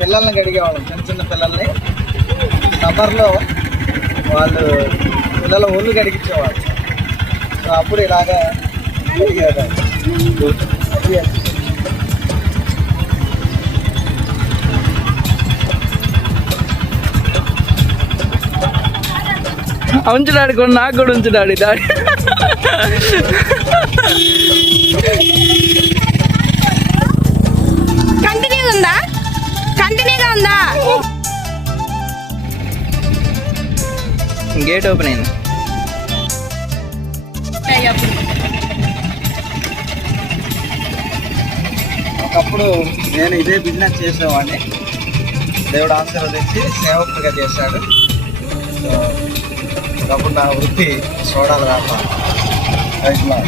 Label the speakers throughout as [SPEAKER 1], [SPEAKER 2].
[SPEAKER 1] పిల్లల్ని గడిగేవాళ్ళం చిన్న చిన్న పిల్లల్ని. సమ్మర్లో వాళ్ళు పిల్లల ఒళ్ళు గడిగించేవాళ్ళు సో అప్పుడు ఇలాగా గడిగేవారు. అది
[SPEAKER 2] కూడా నాకు కూడా ఉంచు డాడీ
[SPEAKER 3] డాడీ.
[SPEAKER 2] గేట్ ఓపెన్ అయింది.
[SPEAKER 1] ఒకప్పుడు నేను ఇదే బిజినెస్ చేసేవాడిని. దేవుడు ఆశీర్వదించి సేవకుడిగా చేశాడు. ఒకప్పుడు నా వృత్తి సోడాలు వ్యాపారం. రైతులా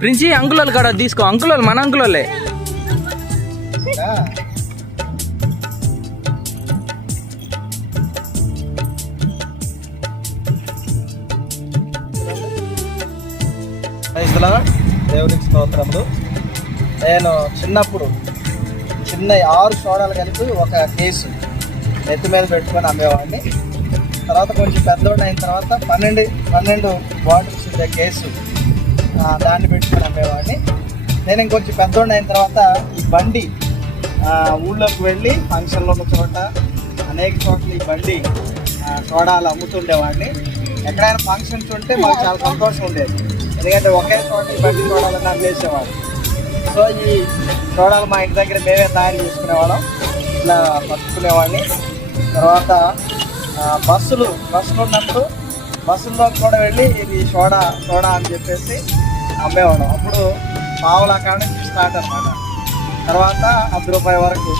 [SPEAKER 2] ప్రిన్సి అంకులోలు కాడ తీసుకో. అంకులోలు మన అంకులోలే.
[SPEAKER 1] దేవునికి స్తోత్రములు. నేను చిన్నప్పుడు చిన్న ఆరు సోడాలు కలిపి ఒక కేసు నెత్తి మీద పెట్టుకొని అమ్మేవాడిని. తర్వాత కొంచెం పెద్దోడు అయిన తర్వాత పన్నెండు పన్నెండు బాటిల్స్ ఉండే కేసు. దాన్ని పెట్టుకుని అమ్మేవాడిని నేను ఇంకొంచెం పెద్దోడి అయిన తర్వాత ఈ బండి ఊళ్ళోకి వెళ్ళి ఫంక్షన్లో ఉన్న చోట అనేక చోట్ల ఈ బండి సోడాలు అమ్ముతుండేవాడిని. ఎక్కడైనా ఫంక్షన్స్ ఉంటే మాకు చాలా సంతోషం ఉండేది. ఎందుకంటే ఒకే చోట ఈ బండి సోడాలను అమ్మేసేవాడు. సో ఈ సోడాలు మా ఇంటి దగ్గర మేమే తయారు చేసుకునేవాళ్ళం. ఇట్లా పట్టుకునేవాడిని. తర్వాత బస్సులు బస్సులు ఉన్నప్పుడు బస్సుల్లో కూడా వెళ్ళి ఇది సోడా సోడా అని చెప్పేసి అమ్మేవాళ్ళం అప్పుడు పావుల కాడ నుంచి స్టార్ట్ అనమాట తర్వాత అర్ధ రూపాయి వరకు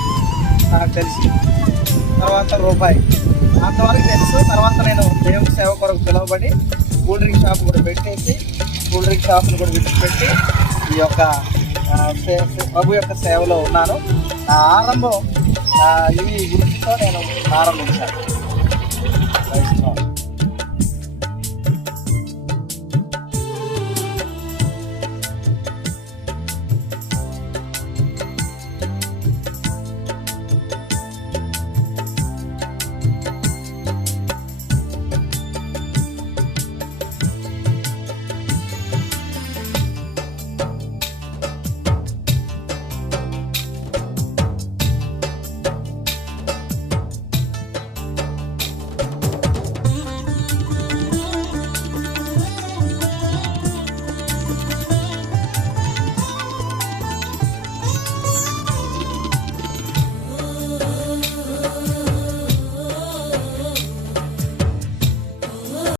[SPEAKER 1] నాకు తెలిసి తర్వాత రూపాయి. అంతవరకు తెలుసు. తర్వాత నేను దేవుడి సేవ కొరకు పిలువబడి కూల్ డ్రింక్ షాప్ కూడా పెట్టేసి కూల్ డ్రింక్ షాప్ను కూడా విడిచిపెట్టి ఈ యొక్క ప్రభు యొక్క సేవలో ఉన్నాను. నా ఆరంభం ఈ వృత్తితో నేను ప్రారంభించాను.